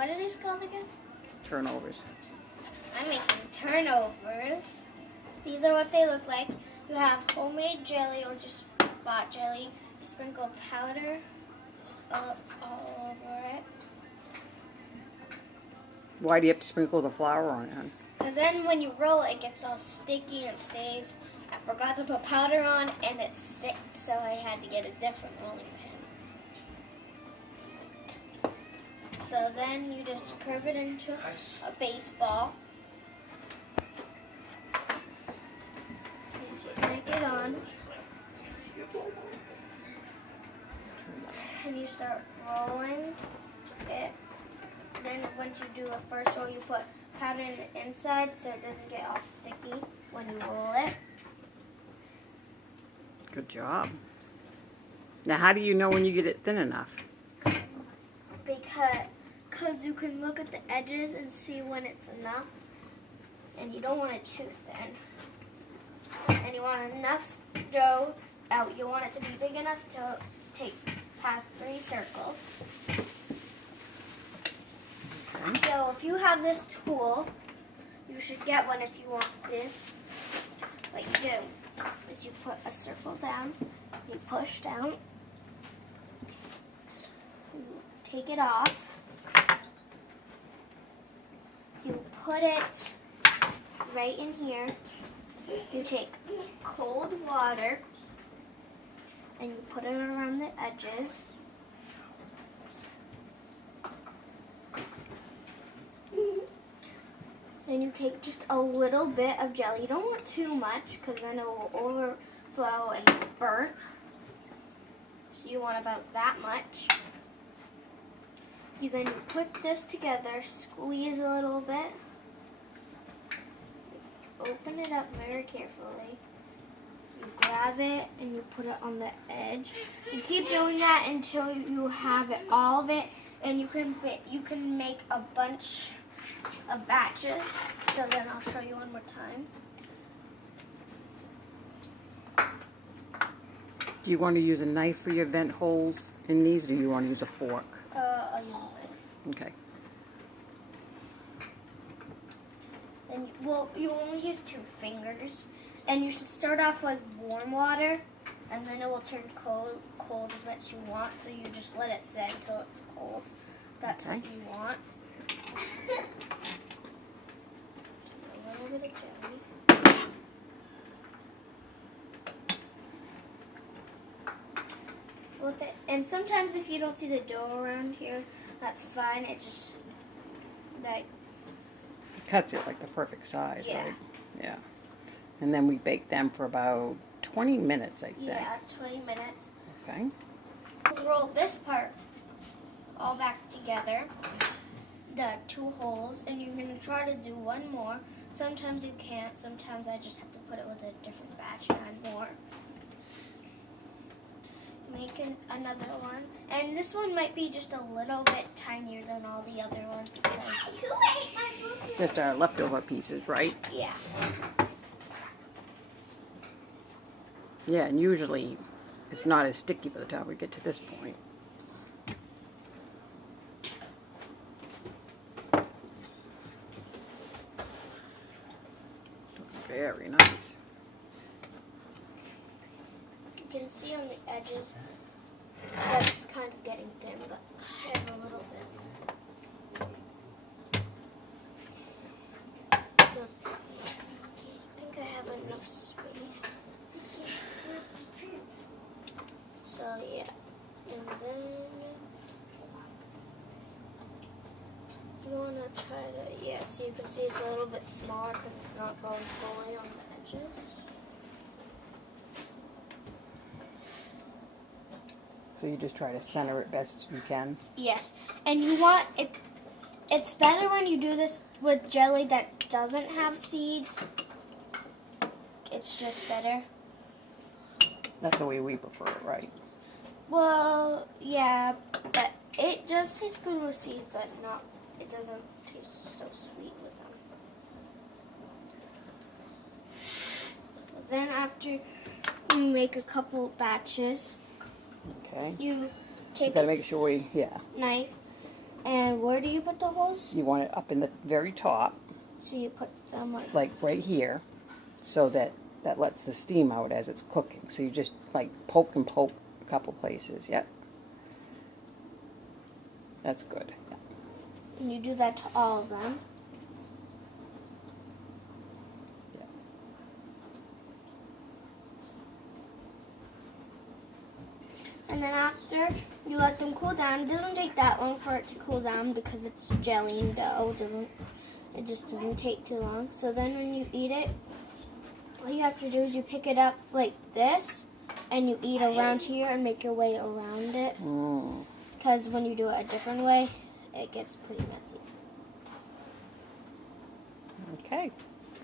What are these called again? Turnovers. I'm making turnovers. These are what they look like. You have homemade jelly or just spot jelly. You sprinkle powder all over it. Why do you have to sprinkle the flour on it, hon? Because then when you roll it, it gets all sticky and stays. I forgot to put powder on and it sticks, so I had to get a different rolling pin. So then you just curve it into a baseball. You crank it on. And you start rolling it. Then once you do a first roll, you put powder in the inside so it doesn't get all sticky when you roll it. Good job. Now, how do you know when you get it thin enough? Because you can look at the edges and see when it's enough. And you don't want it too thin. And you want enough dough out. You want it to be big enough to have 3 circles. Okay. So if you have this tool, you should get one if you want this. What you do is you put a circle down, you push down, you take it off, you put it right in here, you take cold water and you put it around the edges. Then you take just a little bit of jelly. You don't want too much because then it will overflow and burn. So you want about that much. Then you put this together, squeeze a little bit. Open it up very carefully. You grab it and you put it on the edge. You keep doing that until you have it, all of it, and you can make a bunch of batches. So then I'll show you one more time. Do you want to use a knife for your vent holes in these, or do you want to use a fork? I'll use a knife. Okay. And you only use 2 fingers, and you should start off with warm water, and then it will turn cold as much as you want. So you just let it set until it's cold. That's Okay. what you want. A little bit of jelly. Flip it, and sometimes if you don't see the dough around here, that's fine. It's just like. Cuts it like the perfect size, Yeah. right? Yeah. And then we bake them for about 20 minutes, I think. Yeah, 20 minutes. Okay. Roll this part all back together, the 2 holes, and you're going to try to do one more. Sometimes you can't. Sometimes I just have to put it with a different batch and add more. Make another one. And this one might be just a little bit tinier than all the other ones. Just our leftover pieces, right? Yeah. Yeah, and usually it's not as sticky by the time we get to this point. Very nice. You can see on the edges that it's kind of getting thin, but I have a little bit. So I think I have enough space. So yeah, and then you want to try to, yeah, so you can see it's a little bit smaller because it's not going fully on the edges. So you just try to center it best you can. Yes, and you want it. It's better when you do this with jelly that doesn't have seeds. It's just better. That's the way we prefer it, right? Well, yeah, but it does taste good with seeds, but not. It doesn't taste so sweet with them. Then after you make a couple batches, Okay. you You take gotta a make sure we, yeah. knife And where do you put the holes? You want it up in the very top, So you put them like right here, so that lets the steam out as it's cooking. So you just like poke and poke a couple places. Yep. That's good. Yeah. and you do that to all of them. Yeah. And then after you let them cool down, it doesn't take that long for it to cool down because it's jelly and dough. It just doesn't take too long. So then when you eat it, all you have to do is you pick it up like this, and you eat around here and make your way around it. Mm. Because when you do it a different way, it gets pretty messy. Okay.